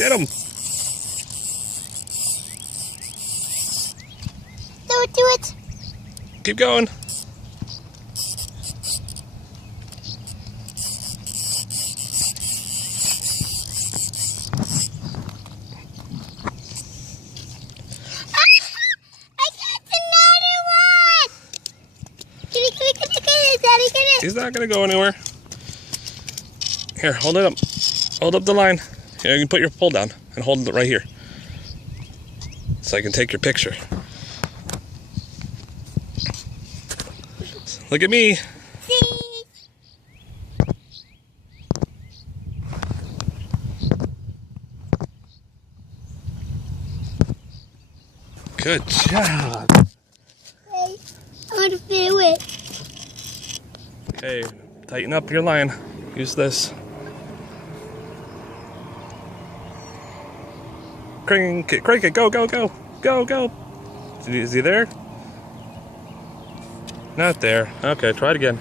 Get him. Don't do it. Keep going. He's not gonna go anywhere. Here, hold it up. Hold up the line. Here, you can put your pole down and hold it right here, so I can take your picture. Look at me. Good job. I want to do it. Okay, tighten up your line. Use this. Crank it, go, go, go, go, go. Is he there? Not there. Okay, try it again.